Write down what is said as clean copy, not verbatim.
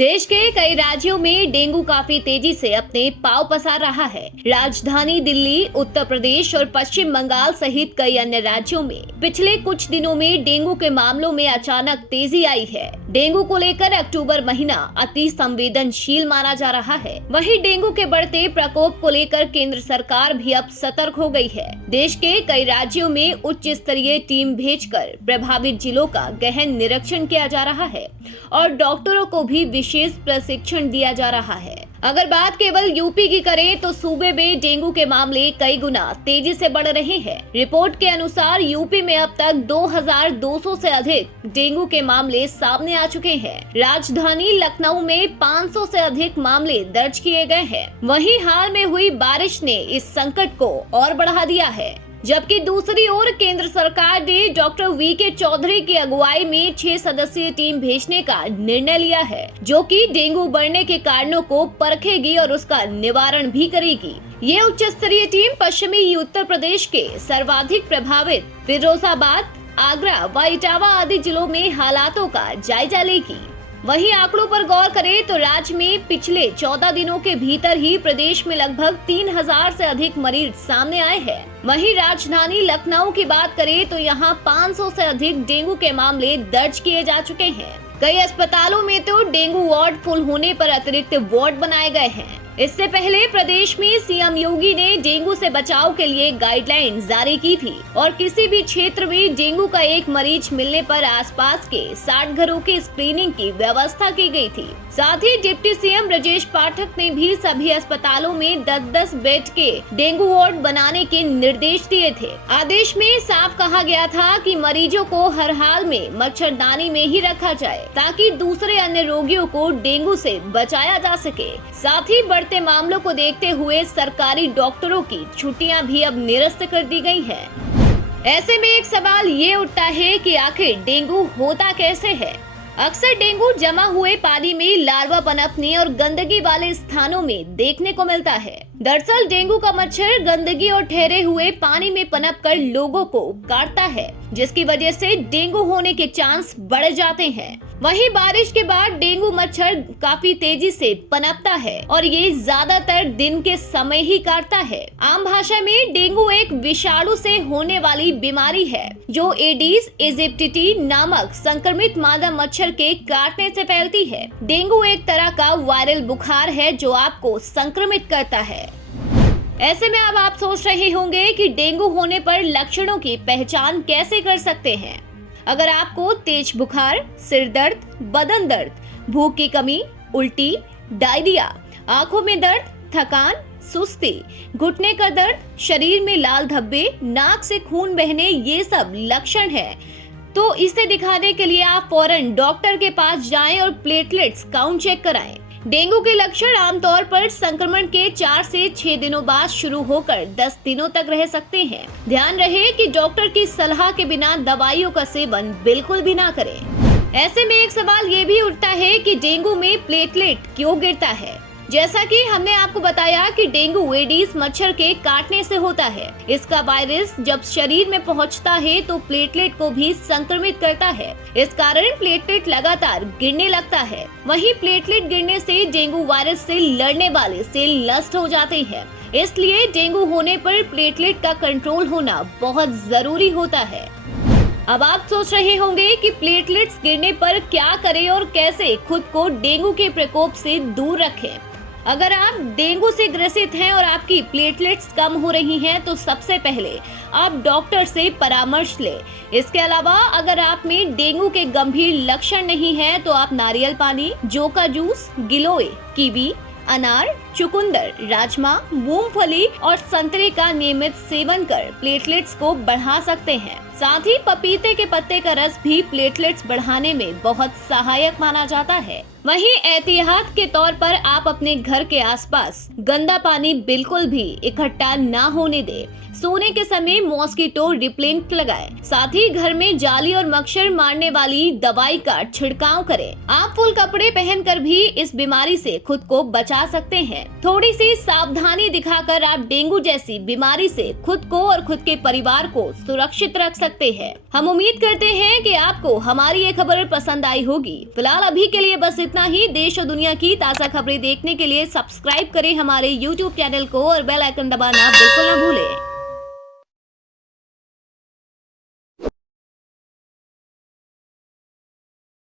देश के कई राज्यों में डेंगू काफी तेजी से अपने पांव पसार रहा है। राजधानी दिल्ली, उत्तर प्रदेश और पश्चिम बंगाल सहित कई अन्य राज्यों में पिछले कुछ दिनों में डेंगू के मामलों में अचानक तेजी आई है। डेंगू को लेकर अक्टूबर महीना अति संवेदनशील माना जा रहा है। वहीं डेंगू के बढ़ते प्रकोप को लेकर केंद्र सरकार भी अब सतर्क हो गई है। देश के कई राज्यों में उच्च स्तरीय टीम भेजकर प्रभावित जिलों का गहन निरीक्षण किया जा रहा है और डॉक्टरों को भी विशेष प्रशिक्षण दिया जा रहा है। अगर बात केवल यूपी की करें तो सूबे में डेंगू के मामले कई गुना तेजी से बढ़ रहे हैं। रिपोर्ट के अनुसार यूपी में अब तक 2200 से अधिक डेंगू के मामले सामने आ चुके हैं। राजधानी लखनऊ में 500 से अधिक मामले दर्ज किए गए हैं। वहीं हाल में हुई बारिश ने इस संकट को और बढ़ा दिया है। जबकि दूसरी ओर केंद्र सरकार ने डॉक्टर वी.के. चौधरी की अगुवाई में 6 सदस्यीय टीम भेजने का निर्णय लिया है, जो कि डेंगू बढ़ने के कारणों को परखेगी और उसका निवारण भी करेगी। ये उच्च स्तरीय टीम पश्चिमी उत्तर प्रदेश के सर्वाधिक प्रभावित फिरोजाबाद, आगरा व इटावा आदि जिलों में हालातों का जायजा लेगी। वहीं आंकड़ों पर गौर करें तो राज्य में पिछले 14 दिनों के भीतर ही प्रदेश में लगभग 3000 से अधिक मरीज सामने आए हैं। वहीं राजधानी लखनऊ की बात करें तो यहां 500 से अधिक डेंगू के मामले दर्ज किए जा चुके हैं। कई अस्पतालों में तो डेंगू वार्ड फुल होने पर अतिरिक्त वार्ड बनाए गए हैं। इससे पहले प्रदेश में सीएम योगी ने डेंगू से बचाव के लिए गाइडलाइन जारी की थी और किसी भी क्षेत्र में डेंगू का एक मरीज मिलने पर आसपास के 60 घरों की स्क्रीनिंग की व्यवस्था की गई थी। साथ ही डिप्टी सीएम ब्रजेश पाठक ने भी सभी अस्पतालों में 10-10 बेड के डेंगू वार्ड बनाने के निर्देश दिए थे। आदेश में साफ कहा गया था कि मरीजों को हर हाल में मच्छरदानी में ही रखा जाए ताकि दूसरे अन्य रोगियों को डेंगू से बचाया जा सके। साथ ही बढ़ते मामलों को देखते हुए सरकारी डॉक्टरों की छुट्टियां भी अब निरस्त कर दी गई है। ऐसे में एक सवाल ये उठता है कि आखिर डेंगू होता कैसे है। अक्सर डेंगू जमा हुए पानी में लार्वा पनपने और गंदगी वाले स्थानों में देखने को मिलता है। दरअसल डेंगू का मच्छर गंदगी और ठहरे हुए पानी में पनपकर लोगों को काटता है, जिसकी वजह से डेंगू होने के चांस बढ़ जाते हैं। वहीं बारिश के बाद डेंगू मच्छर काफी तेजी से पनपता है और ये ज्यादातर दिन के समय ही काटता है। आम भाषा में डेंगू एक विषाणु से होने वाली बीमारी है जो एडिस इजिप्टिटी नामक संक्रमित मादा मच्छर के काटने से फैलती है। डेंगू एक तरह का वायरल बुखार है जो आपको संक्रमित करता है। ऐसे में अब आप सोच रहे होंगे कि डेंगू होने पर लक्षणों की पहचान कैसे कर सकते हैं। अगर आपको तेज बुखार, सिर दर्द, बदन दर्द, भूख की कमी, उल्टी, डायरिया, आंखों में दर्द, थकान, सुस्ती, घुटने का दर्द, शरीर में लाल धब्बे, नाक से खून बहने, ये सब लक्षण है तो इसे दिखाने के लिए आप फौरन डॉक्टर के पास जाएं और प्लेटलेट्स काउंट चेक कराएं। डेंगू के लक्षण आमतौर पर संक्रमण के 4 से 6 दिनों बाद शुरू होकर 10 दिनों तक रह सकते हैं। ध्यान रहे कि डॉक्टर की सलाह के बिना दवाइयों का सेवन बिल्कुल भी ना करें। ऐसे में एक सवाल ये भी उठता है कि डेंगू में प्लेटलेट क्यों गिरता है। जैसा कि हमने आपको बताया कि डेंगू एडिस मच्छर के काटने से होता है। इसका वायरस जब शरीर में पहुंचता है तो प्लेटलेट को भी संक्रमित करता है। इस कारण प्लेटलेट लगातार गिरने लगता है। वहीं प्लेटलेट गिरने से डेंगू वायरस से लड़ने वाले सेल नष्ट हो जाते हैं। इसलिए डेंगू होने पर प्लेटलेट का कंट्रोल होना बहुत जरूरी होता है। अब आप सोच रहे होंगे कि प्लेटलेट्स गिरने पर क्या करें और कैसे खुद को डेंगू के प्रकोप से दूर रखें। अगर आप डेंगू से ग्रसित हैं और आपकी प्लेटलेट्स कम हो रही हैं तो सबसे पहले आप डॉक्टर से परामर्श लें। इसके अलावा अगर आप में डेंगू के गंभीर लक्षण नहीं है तो आप नारियल पानी, जौ का जूस, गिलोय, कीवी, अनार, चुकंदर, राजमा, मूंगफली और संतरे का नियमित सेवन कर प्लेटलेट्स को बढ़ा सकते हैं। साथ ही पपीते के पत्ते का रस भी प्लेटलेट्स बढ़ाने में बहुत सहायक माना जाता है। वहीं एहतियात के तौर पर आप अपने घर के आसपास गंदा पानी बिल्कुल भी इकट्ठा ना होने दें। सोने के समय मॉस्किटो रिपेलेंट लगाएं। साथ ही घर में जाली और मच्छर मारने वाली दवाई का छिड़काव करें। आप फुल कपड़े पहनकर भी इस बीमारी से खुद को बचा सकते हैं। थोड़ी सी सावधानी दिखाकर आप डेंगू जैसी बीमारी से खुद को और खुद के परिवार को सुरक्षित रख सकते हैं। सकते हैं। हम उम्मीद करते हैं कि आपको हमारी ये खबर पसंद आई होगी। फिलहाल अभी के लिए बस इतना ही। देश और दुनिया की ताज़ा खबरें देखने के लिए सब्सक्राइब करें हमारे YouTube चैनल को और बेल आइकन दबाना बिल्कुल न भूलें।